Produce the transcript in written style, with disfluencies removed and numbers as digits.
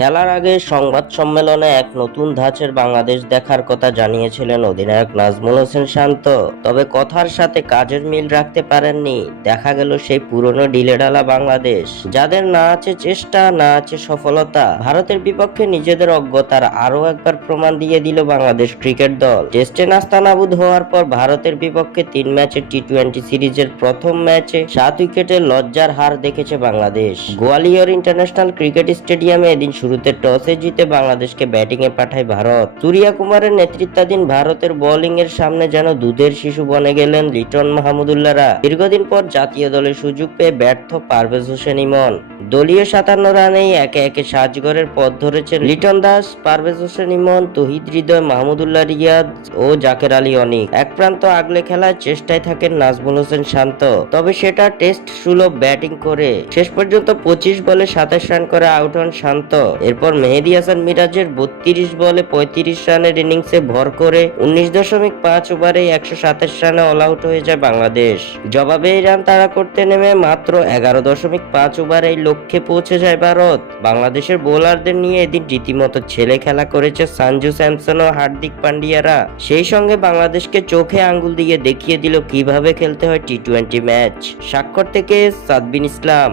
খেলার আগে সংবাদ সম্মেলনে এক নতুন ধাঁচের বাংলাদেশ দেখার কথা জানিয়েছিলেন অধিনায়ক নাজমুল হোসেন শান্ত। তবে কথার সাথে কাজের মিল রাখতে পারেননি। দেখা গেল সেই পুরনো ঢিলেঢালা বাংলাদেশ, যাদের না আছে চেষ্টা, না আছে সফলতা। ভারতের বিপক্ষে নিজেদের অজ্ঞতার আরো একবার প্রমাণ দিয়ে দিল বাংলাদেশ ক্রিকেট দল। টেস্টে নাস্তানাবুদ হওয়ার পর ভারতের বিপক্ষে 3 ম্যাচের টি-20 সিরিজের প্রথম ম্যাচে 7 উইকেটে লজ্জার হার দেখেছে বাংলাদেশ। গোয়ালিয়র ইন্টারন্যাশনাল ক্রিকেট স্টেডিয়ামে এদিন শুরুতে টসে জিতে বাংলাদেশকে ব্যাটিং এ পাঠায় ভারত। সূর্যা কুমারের নেতৃত্বাধীন ভারতের বোলিং এর সামনে যেন দুধের শিশু বনে গেলেন লিটন মাহমুদুল্লাহরা। দীর্ঘদিন পর জাতীয় দলে সুযোগ পেয়ে ব্যর্থ পারভেজ হোসেন ইমন। দলীয় 57 রানেই একে একে সাজঘরের পথ ধরেছেন লিটন দাস, পারভেজ হোসেন ইমন, তৌহিদ হৃদয়, মাহমুদুল্লাহ রিয়াদ ও জাকের আলী অনিক। এক প্রান্ত আগলে খেলার চেষ্টায় থাকেন নাজমুল হোসেন শান্ত, তবে সেটা টেস্ট সুলভ ব্যাটিং করে। শেষ পর্যন্ত 25 বলে 27 রান করে আউট হন শান্ত। এরপর মেহেদী হাসান মিরাজের 32 বলে 35 রানের ইনিংসে ভর করে 19.5 ওভারে 127 রানে অল আউট হয়ে যায় বাংলাদেশ। জবাবে এই রান তাড়া করতে নেমে মাত্র 11.5 ওভারে এই লক্ষ্যে পৌঁছে যায় ভারত। বাংলাদেশের বোলারদের নিয়ে এদিন রীতিমতো ছেলে খেলা করেছে সঞ্জু স্যামসন ও হার্দিক পান্ডিয়ারা। সেই সঙ্গে বাংলাদেশকে চোখে আঙ্গুল দিয়ে দেখিয়ে দিল কিভাবে খেলতে হয় টি-20 ম্যাচ। স্বাক্ষর থেকে সাদবিন ইসলাম।